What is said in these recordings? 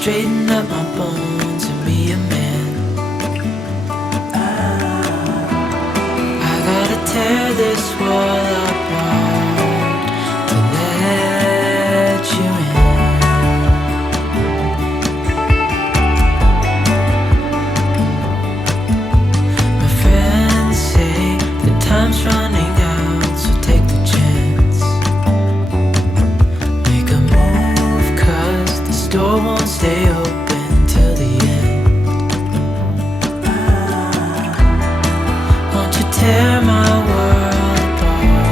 straighten up my bones and be a man. I gotta tear this wall apart to let you in. My friends say the time's running out, so take the chance. Make a move, 'cause this door won't stay open till the end. Won't you tear my world apart?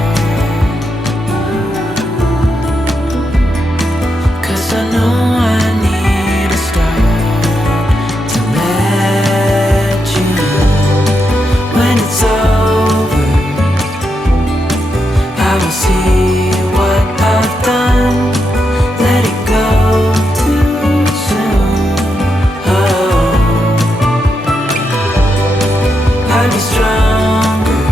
'Cause I know I need a start to let you in. When it's over, I will see what I've done. Letting go too soon. Oh, I'll be stronger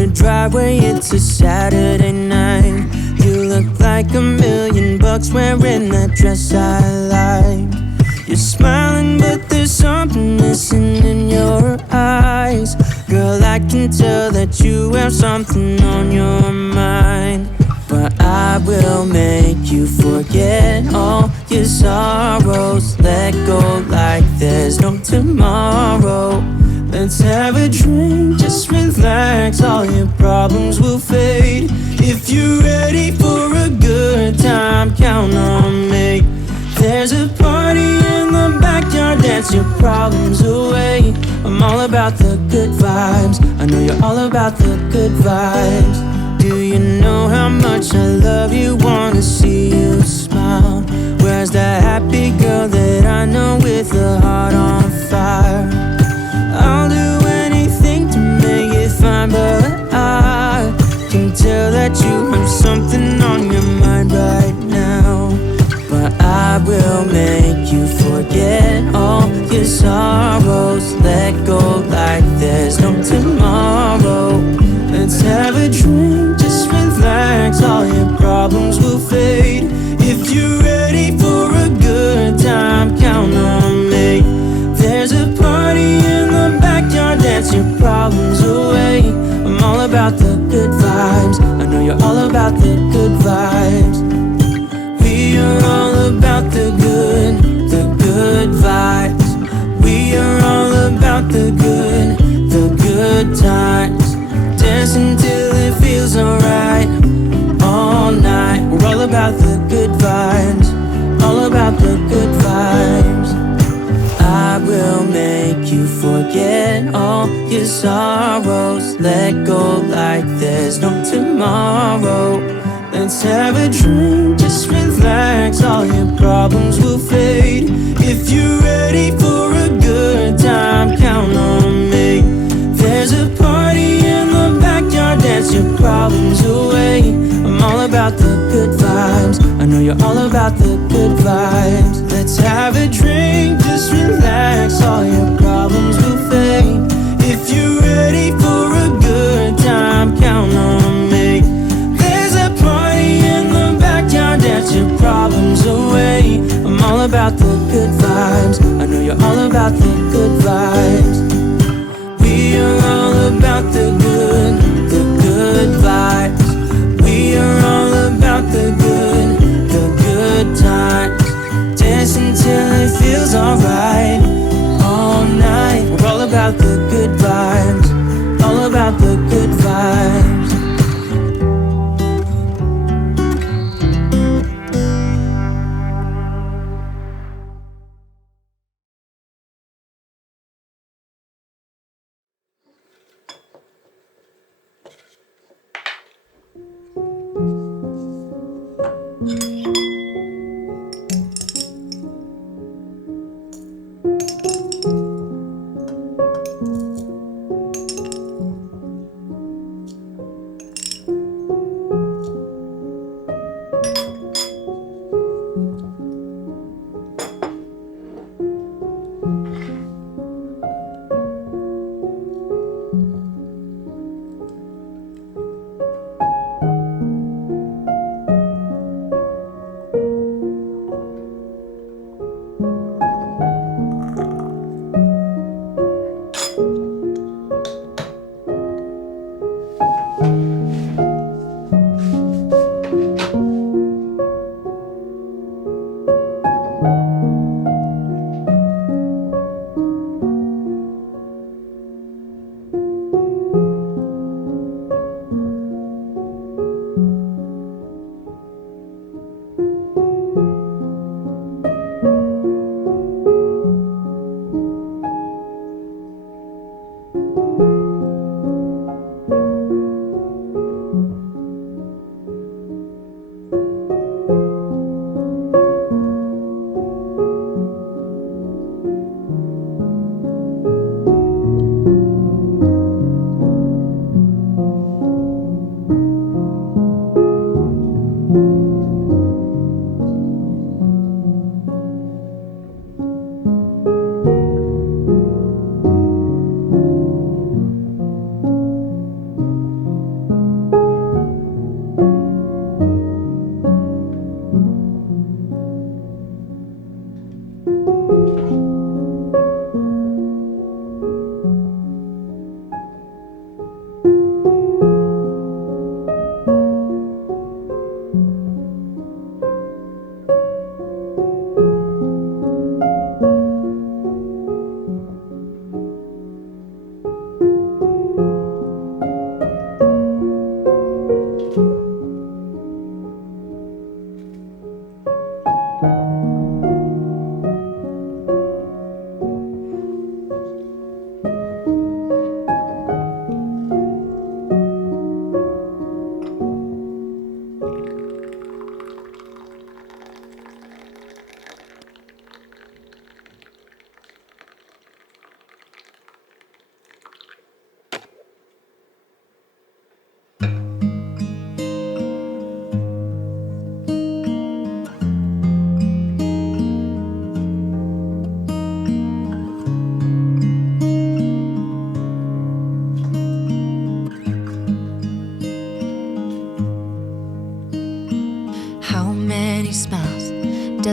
your driveway, it's a Saturday night. You look like $1,000,000 wearing that dress I like. You're smiling but there's something missing in your eyes. Girl, I can tell that you have something on your mind. But I will make you forget all your sorrows. Let go like there's no tomorrow. Let's have a drink, just relax, all your problems will fade. If you're ready for a good time, count on me. There's a party in the backyard, dance your problems away. I'm all about the good vibes, I know you're all about the good vibes. Do you know how much I love you, wanna see you smile? Where's that happy girl that I know with a heart on fire? I'll do anything to make it fine, but I can tell that you have something on your mind right now. But I will make you forget all your sorrows. Let go like there's no tomorrow. Let's have a drink, just relax, all your problems will fade. If you're ready for a good time, count on me. There's a party in the backyard, dance your problems away. I'm all about the good vibes, I know you're all about the good vibes. We are all about the good vibes. We are all about the good times. Dance until it feels alright, all night. We're all about the good vibes, all about the good vibes. I will make you forget all your sorrows. Let go like there's no tomorrow. Let's have a drink, just relax, all your problems will fade. If you're ready for a good time, count on me. There's a party in the backyard, dance your problems away. I'm all about the good vibes, I know you're all about the good vibes. Let's have a drink, just relax, all your problems will fade. If you're ready for a good time, count on me. There's a party in the backyard, dance your problems away. I'm all about the good vibes, I know you're all about the good vibes. We are all about the good vibes. We are all about the good times. Dance until it feels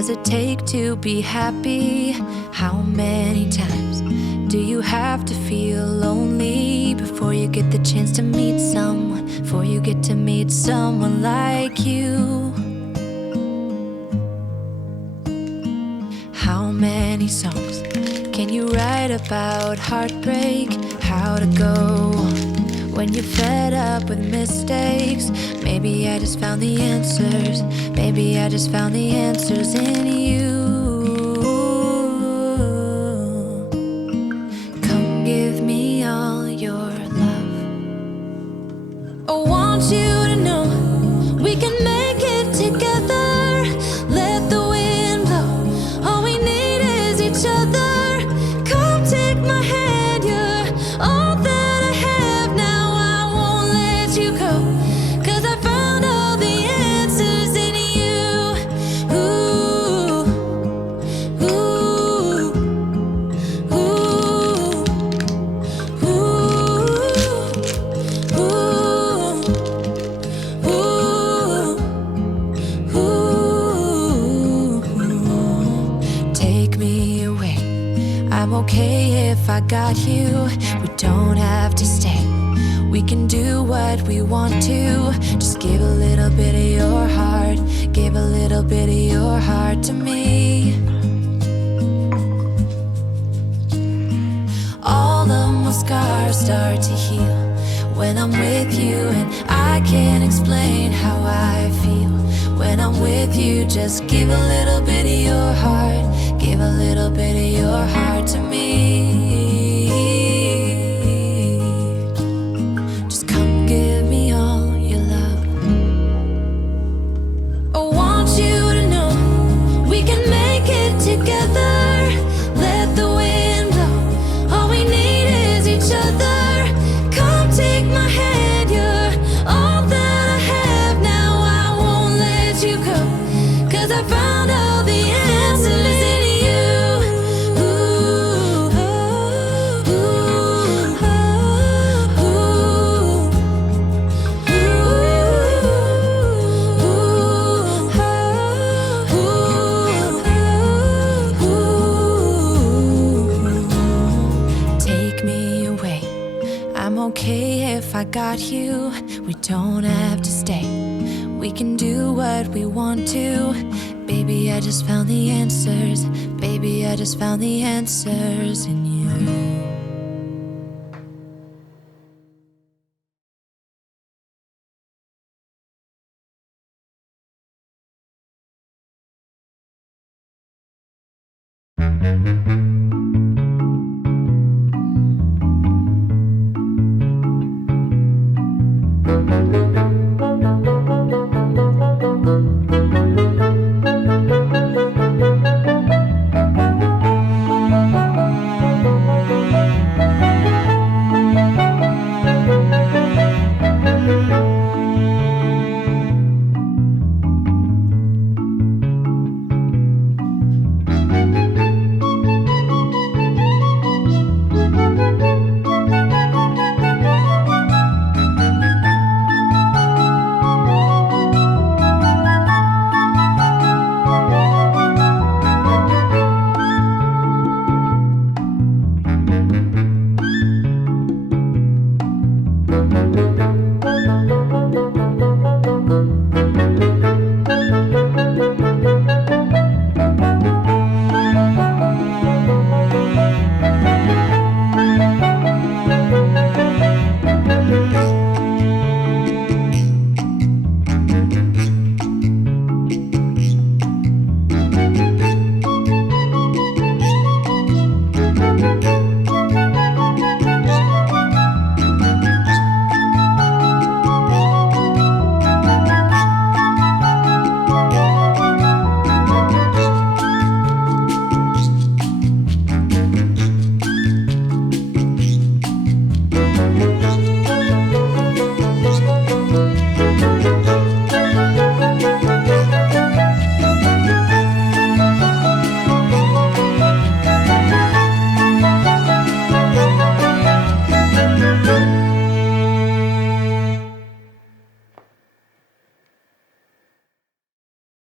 does it take to be happy? How many times do you have to feel lonely before you get the chance to meet someone, before you get to meet someone like you? How many songs can you write about heartbreak? How to go on when you're fed up with mistakes? Maybe I just found the answers. Maybe I just found the answers in you. Come give me all your love. I want you to know we can make it together. Let the wind blow. All we need is each other. Come take my hand. You're all that I have now. I won't let you go, 'cause I found all the answers in you. Ooh, ooh, ooh, ooh. Take me away. I'm okay if I got you. We don't have to stay. We can do what we want to. Just give a little bit of your heart. Give a little bit of your heart to me. All of my scars start to heal when I'm with you, and I can't explain how I feel when I'm with you. Just give a little bit of your heart. Give a little bit of your heart to me. Just come give me all your love. I want you to know we can make it together. Let the wind blow. All we need is each other. Come take my hand. You're all that I have now. I won't let you go, 'cause I found all the answers in you. Ooh, ooh, ooh, ooh. Take me away. I'm okay if I got you. We don't have to stay. We can do what we want to. Baby, I just found the answers. Baby, I just found the answers in you.